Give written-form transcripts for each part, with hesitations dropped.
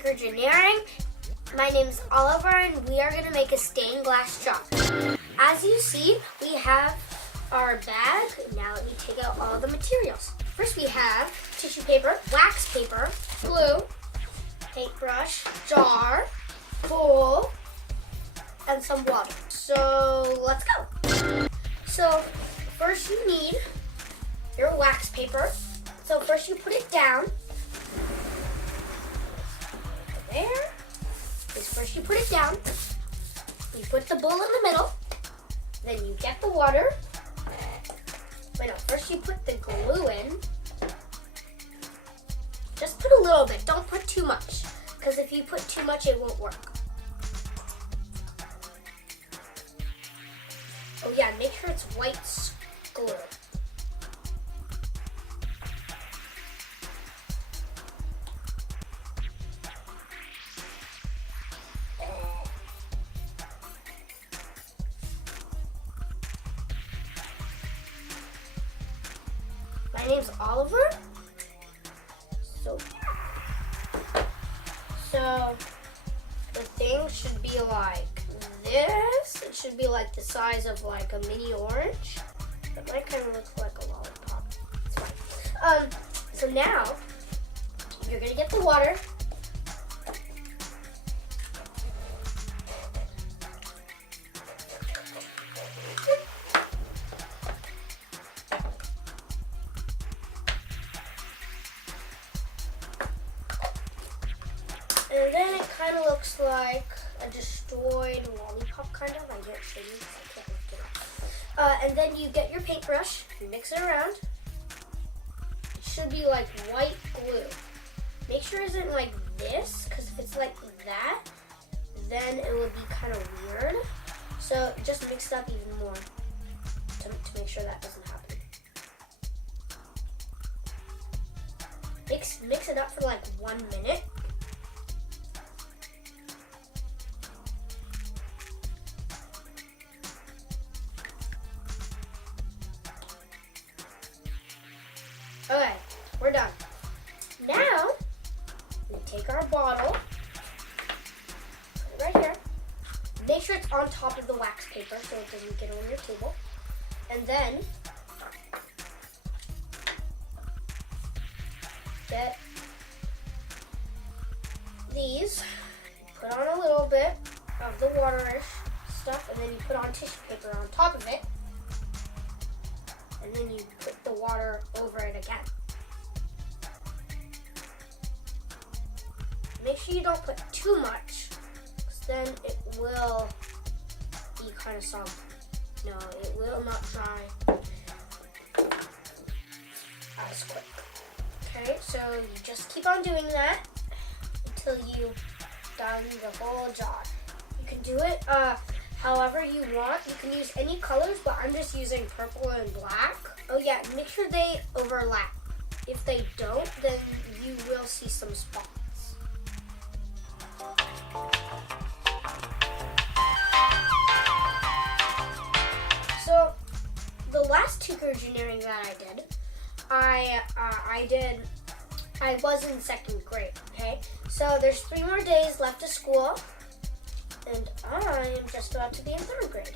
Tinkergineering. My name's Oliver and we are going to make a stained glass jar. As you see, we have our bag. Now let me take out all the materials. First we have tissue paper, wax paper, glue, paintbrush, jar, bowl, and some water. So let's go. So first you need your wax paper. So first you put it down. There. First you put it down. You put the bowl in the middle. Then you get the water. Wait, no, first you put the glue in. Just put a little bit. Don't put too much. Because if you put too much, it won't work. Oh yeah, make sure it's white glue. My name's Oliver. So the thing should be like this. It should be like the size of like a mini orange. It might kind of look like a lollipop. It's fine. So now you're gonna get the water. And then it kind of looks like a destroyed lollipop, kind of. I can't show you because I can't lift it up. And then you get your paintbrush, mix it around. It should be like white glue. Make sure it isn't like this, because if it's like that, then it would be kind of weird. So just mix it up even more to make sure that doesn't happen. Mix it up for like 1 minute. Okay, we're done. Now, we take our bottle, put it right here. Make sure it's on top of the wax paper so it doesn't get on your table. And then, get these, put on a little bit of the waterish stuff, and then you put on tissue paper on top of it. And then you put the water over it again. Make sure you don't put too much, because then it will be kind of soggy. No, it will not dry as quick. Okay, so you just keep on doing that until you've done the whole jar. You can do it however you want. You can use any colors, but I'm just using purple and black. Oh yeah, make sure they overlap. If they don't, then you will see some spots. So the last Tinkergineering that I did, I was in 2nd grade, okay? So there's 3 more days left of school. And I am just about to be in 3rd grade.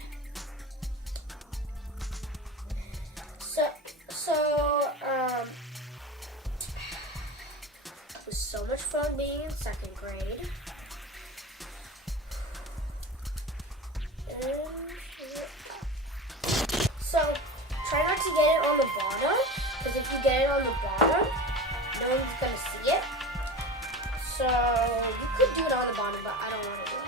It was so much fun being in 2nd grade. So try not to get it on the bottom, because if you get it on the bottom, no one's gonna see it. So you could do it on the bottom, but I don't want to do it.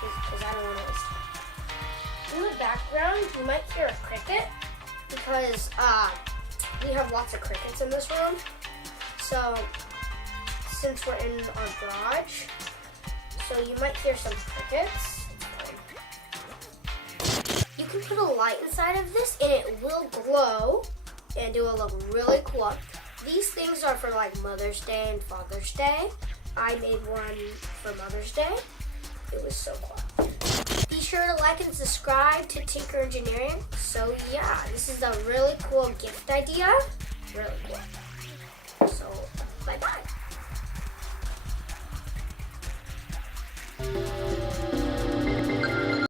Because I don't want to waste time. In the background, you might hear a cricket because we have lots of crickets in this room. So since we're in our garage, so you might hear some crickets. It's fine. You can put a light inside of this and it will glow and it will look really cool. These things are for like Mother's Day and Father's Day. I made one for Mother's Day. It was so cool. Be sure to like and subscribe to Tinkergineering. So yeah, this is a really cool gift idea. Really cool.